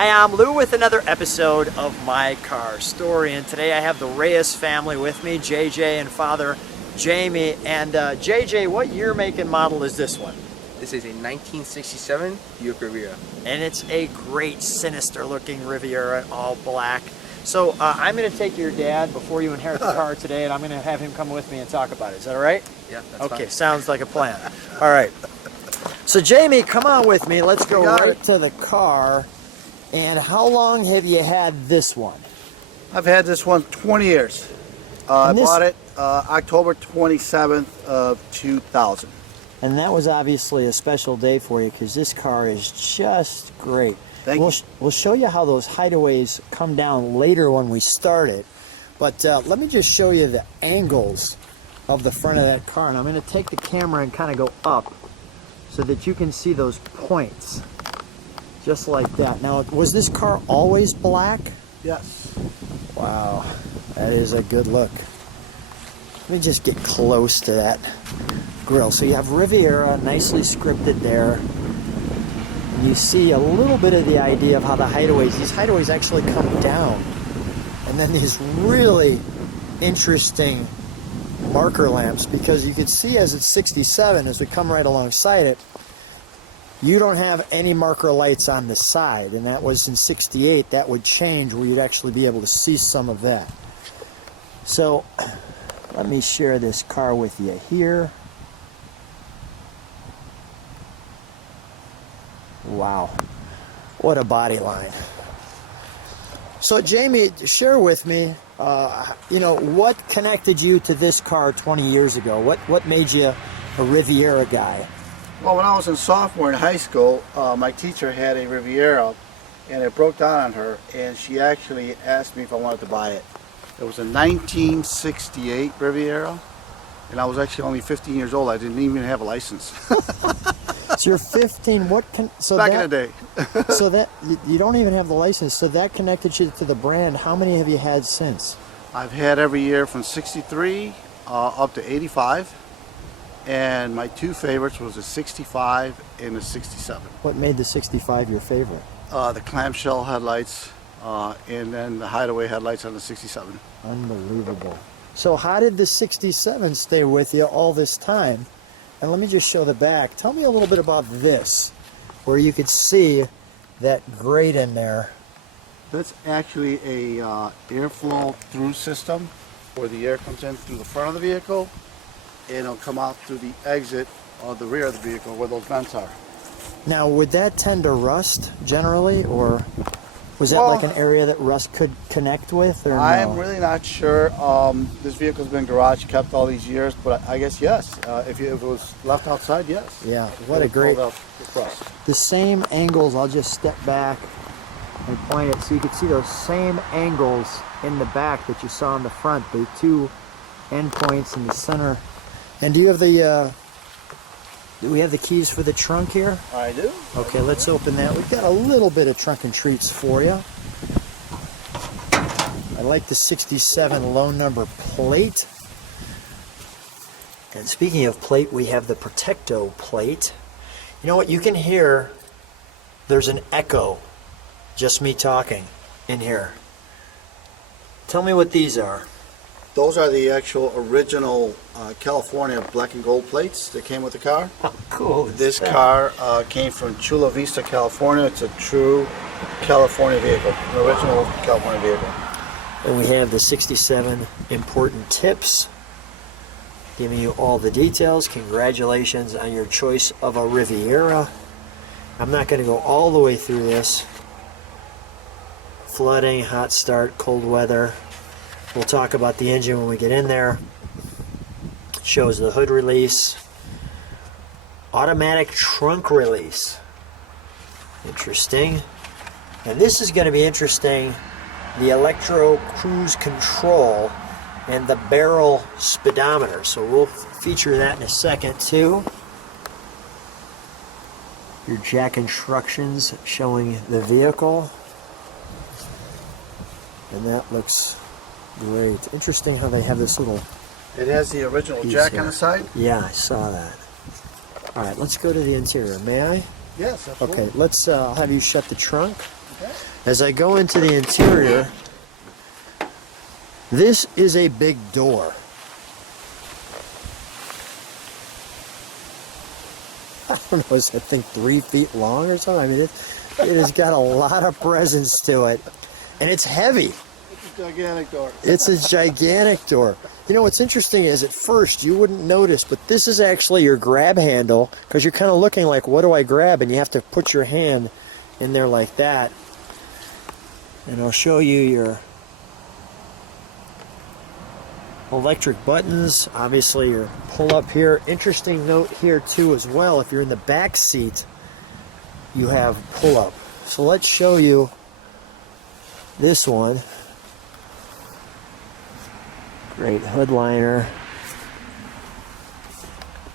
Hi, I'm Lou with another episode of My Car Story, and today I have the Reyes family with me, JJ and father Jaime. And JJ, what year, make, and model is this one? This is a 1967 Buick Riviera. And it's a great Sinister looking Riviera, all black. So I'm going to take your dad before you inherit the car today, and I'm going to have him come with me and talk about it. Is that all right? Yeah, that's okay, fine. Sounds like a plan. All right. So Jaime, come on with me. Let's go right to the car. And how long have you had this one? I've had this one 20 years. I bought it October 27th of 2000. And that was obviously a special day for you because this car is just great. Thank you. We'll show you how those hideaways come down later when we start it. But let me just show you the angles of the front of that car. And I'm going to take the camera and kind of go up so that you can see those points. Just like that. Now, was this car always black? Yes. Wow, that is a good look. Let me just get close to that grille. So you have Riviera nicely scripted there. And you see a little bit of the idea of how the hideaways, these hideaways actually come down. And then these really interesting marker lamps, because you can see as it's 67, as we come right alongside it, you don't have any marker lights on the side, and that was in 68. That would change where you'd actually be able to see some of that. So let me share this car with you here. Wow, what a body line. So Jaime, share with me, what connected you to this car 20 years ago? What made you a Riviera guy? Well, when I was in sophomore in high school, my teacher had a Riviera, and it broke down on her, and she actually asked me if I wanted to buy it. It was a 1968 Riviera, and I was actually only 15 years old. I didn't even have a license. So you're 15. Back in the day. So that you don't even have the license. So that connected you to the brand. How many have you had since? I've had every year from 63 up to 85. And my two favorites was the 65 and the 67. What made the 65 your favorite? The clamshell headlights and then the hideaway headlights on the 67. Unbelievable. So how did the 67 stay with you all this time? And let me just show the back. Tell me a little bit about this, where you could see that grate in there. That's actually a airflow through system where the air comes in through the front of the vehicle, and it'll come out through the exit of the rear of the vehicle where those vents are. Now, would that tend to rust generally, or was that like an area that rust could connect with? Or I'm really not sure. This vehicle's been garage kept all these years, but I guess yes. If it was left outside, yes. Yeah, what a great... The same angles, I'll just step back and point it so you can see those same angles in the back that you saw in the front. The two end points in the center. And do you have the, do we have the keys for the trunk here? I do. Okay, let's open that. We've got a little bit of trunk and treats for you. I like the 67 low number plate. And speaking of plate, we have the Protecto plate. You know what, you can hear there's an echo, just me talking in here. Tell me what these are. Those are the actual original California black and gold plates that came with the car. How cool is This that? car came from Chula Vista, California. It's a true California vehicle, an original California vehicle. And we have the 67 important tips, giving you all the details. Congratulations on your choice of a Riviera. I'm not going to go all the way through this. Flooding, hot start, cold weather. We'll talk about the engine when we get in there. Shows the hood release. Automatic trunk release. Interesting. And this is going to be interesting. The electro cruise control and the barrel speedometer. So we'll feature that in a second too. Your jack instructions showing the vehicle. And that looks great. Interesting how they have this little... It has the original jack on the side? Yeah, I saw that. All right, let's go to the interior. May I? Yes, absolutely. Okay, let's I'll have you shut the trunk. As I go into the interior, this is a big door. I don't know, is that thing 3 feet long or something? I mean, it has got a lot of presence to it. And it's heavy. It's a gigantic door. It's a gigantic door. You know, what's interesting is at first you wouldn't notice, but this is actually your grab handle, because you're kind of looking like, what do I grab? And you have to put your hand in there like that. And I'll show you your electric buttons. Obviously your pull up here. Interesting note here too as well, if you're in the back seat, you have pull up. So let's show you this one. Great hood liner.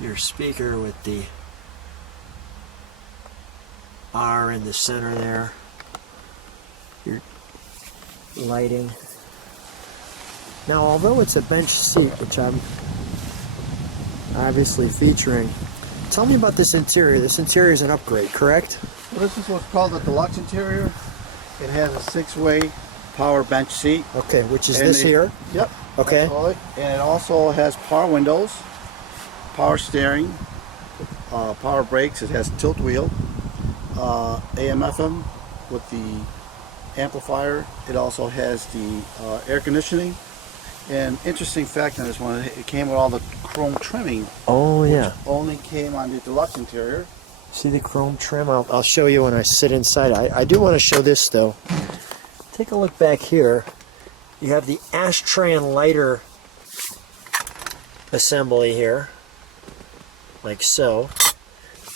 Your speaker with the R in the center there. Your lighting. Now, although it's a bench seat, which I'm obviously featuring, tell me about this interior. This interior is an upgrade, correct? Well, this is what's called the deluxe interior. It has a 6-way power bench seat. Okay, which is And this here? Yep. Okay. And it also has power windows, power steering, power brakes. It has tilt wheel, AM/FM with the amplifier. It also has the air conditioning. And interesting fact on this one, it came with all the chrome trimming. Oh, yeah. Only came on the deluxe interior. See the chrome trim? I'll show you when I sit inside. I do want to show this, though. Take a look back here. You have the ashtray and lighter assembly here, like so.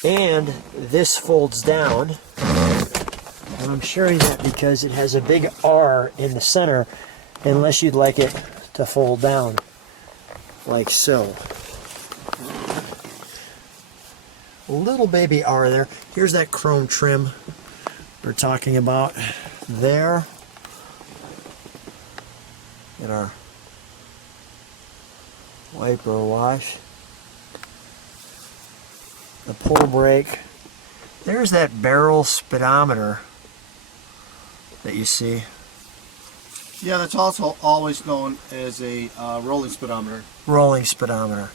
And this folds down. And I'm showing that because it has a big R in the center, unless you'd like it to fold down, like so. A little baby R there. Here's that chrome trim we're talking about there. In our wiper wash. The pull brake. There's that barrel speedometer that you see. Yeah, that's also always known as a rolling speedometer. Rolling speedometer.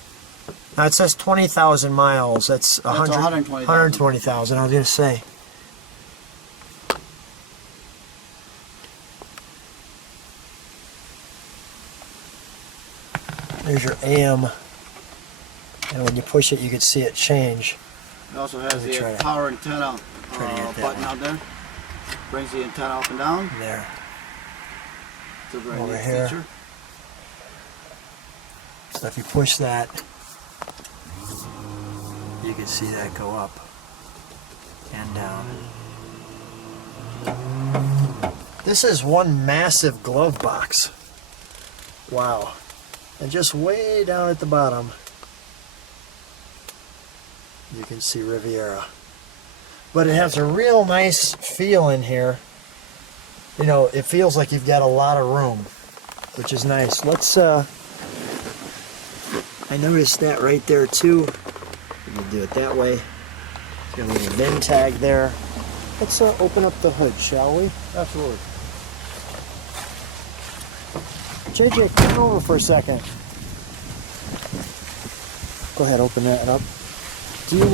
Now it says 20,000 miles. That's 120,000. 120,000, I was going to say. There's your AM, and when you push it, you can see it change. It also has the power antenna button out there. Brings the antenna up and down. There. It's a very Over neat here. feature. So if you push that, you can see that go up and down. This is one massive glove box. Wow. And just way down at the bottom, you can see Riviera. But it has a real nice feel in here. You know, it feels like you've got a lot of room, which is nice. Let's, I noticed that right there too. Let me do it that way. It's got a little VIN tag there. Let's open up the hood, shall we? Absolutely. JJ, come over for a second. Go ahead, open that up. Do you,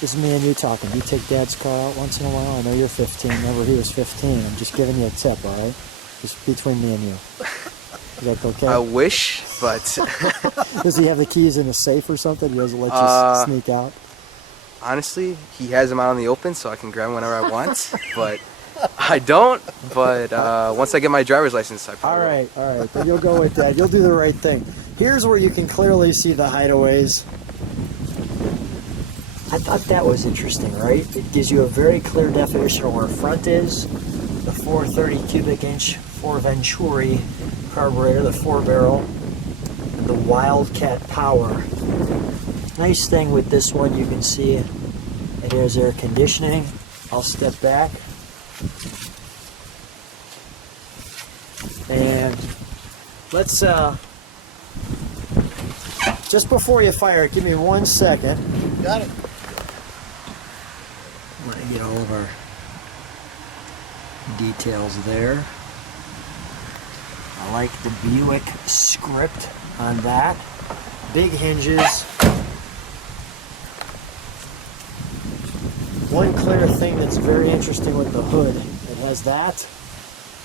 this is me and you talking. Do you take Dad's car out once in a while? I know you're 15. Remember, he was 15. I'm just giving you a tip, all right? Just between me and you. Is that okay? I wish, but Does he have the keys in a safe or something? He doesn't let you sneak out? honestly, he has them out in the open, so I can grab them whenever I want. But I don't. But once I get my driver's license, I probably will. All right. Then you'll go with that. You'll do the right thing. Here's where you can clearly see the hideaways. I thought that was interesting, right? It gives you a very clear definition of where front is. The 430 cubic inch 4 Venturi carburetor, the 4-barrel, and the Wildcat Power. Nice thing with this one, you can see it has air conditioning. I'll step back. And let's, just before you fire it, give me 1 second. Got it. I'm going to get all of our details there. I like the Buick script on that. Big hinges. One clear thing that's very interesting with the hood, it has that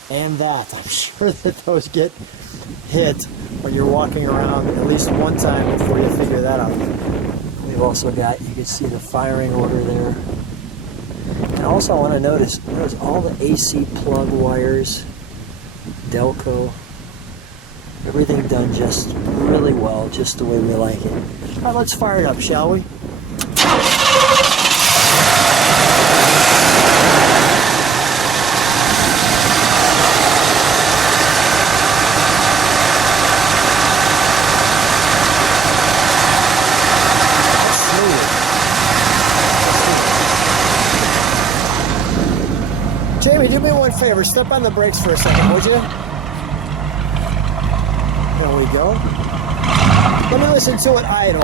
and that. I'm sure that those get hit when you're walking around at least one time before you figure that out. We've also got, you can see the firing order there. And also I want to notice all the AC plug wires, Delco, everything done just really well, just the way we like it. All right, let's fire it up, shall we? Jamie, do me one favor. Step on the brakes for a second, would you? There we go. Let me listen to it idle.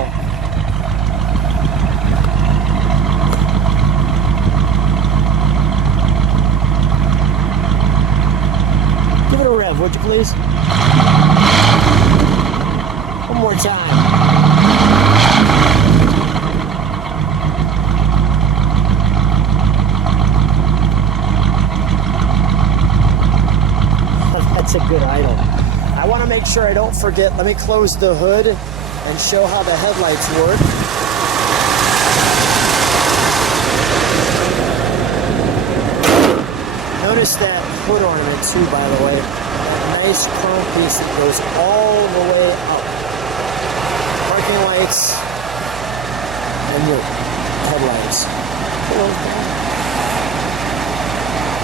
Give it a rev, would you please? One more time. That's a good idle. I want to make sure I don't forget. Let me close the hood and show how the headlights work. Notice that hood ornament too, by the way. That nice chrome piece that goes all the way up. Parking lights and your headlights.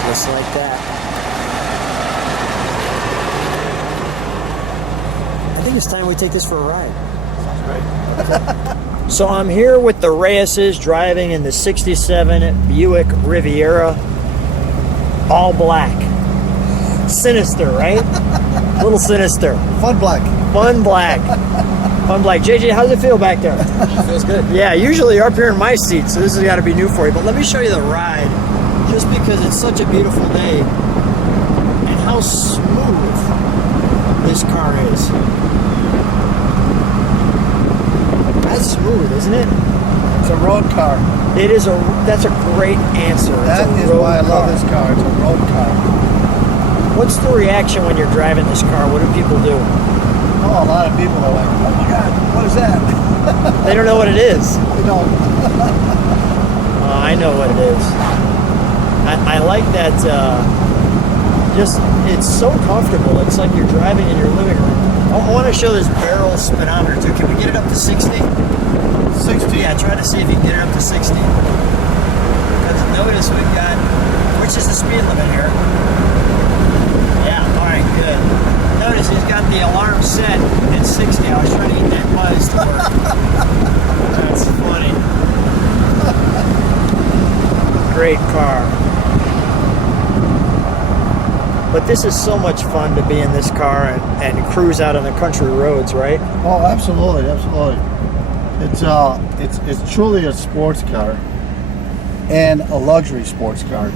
Just like that. I think it's time we take this for a ride. Sounds great. So I'm here with the Reyeses driving in the 67 Buick Riviera, all black. Sinister, right? Little sinister. Fun black. Fun black. Fun black. JJ, how does it feel back there? Feels good. Yeah, usually you're up here in my seat, so this has got to be new for you. But let me show you the ride, just because it's such a beautiful day and how smooth this car is. That's smooth, isn't it? It's a road car. It is a. That's a great answer. That is why I love this car. It's a road car. What's the reaction when you're driving this car? What do people do? Oh, a lot of people are like, "Oh my God, what is that?" They don't know what it is. They don't. I know what it is. I like that. Just it's so comfortable. It's like you're driving in your living room. I want to show this barrel speedometer too. Can we get it up to 60? 60. Yeah, try to see if you can get it up to 60. Because notice we've got, which is the speed limit here. Yeah, all right, good. Notice he's got the alarm set at 60. I was trying to get that buzz to work. That's funny. Great car. But this is so much fun to be in this car and cruise out on the country roads, right? Oh, absolutely, absolutely. It's truly a sports car and a luxury sports car.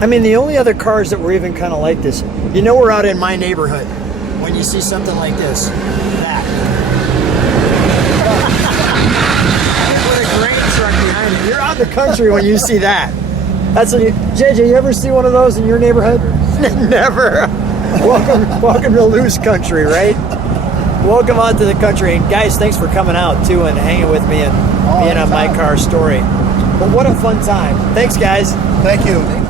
I mean, the only other cars that were even kind of like this, you know, we're out in my neighborhood when you see something like this. That. With a grain truck behind it. You're out in the country when you see that. That's what JJ, you ever see one of those in your neighborhood? Never. Welcome to loose country, right? Welcome out to the country. And guys, thanks for coming out too and hanging with me and being on my car story. But what a fun time. Thanks, guys. Thank you.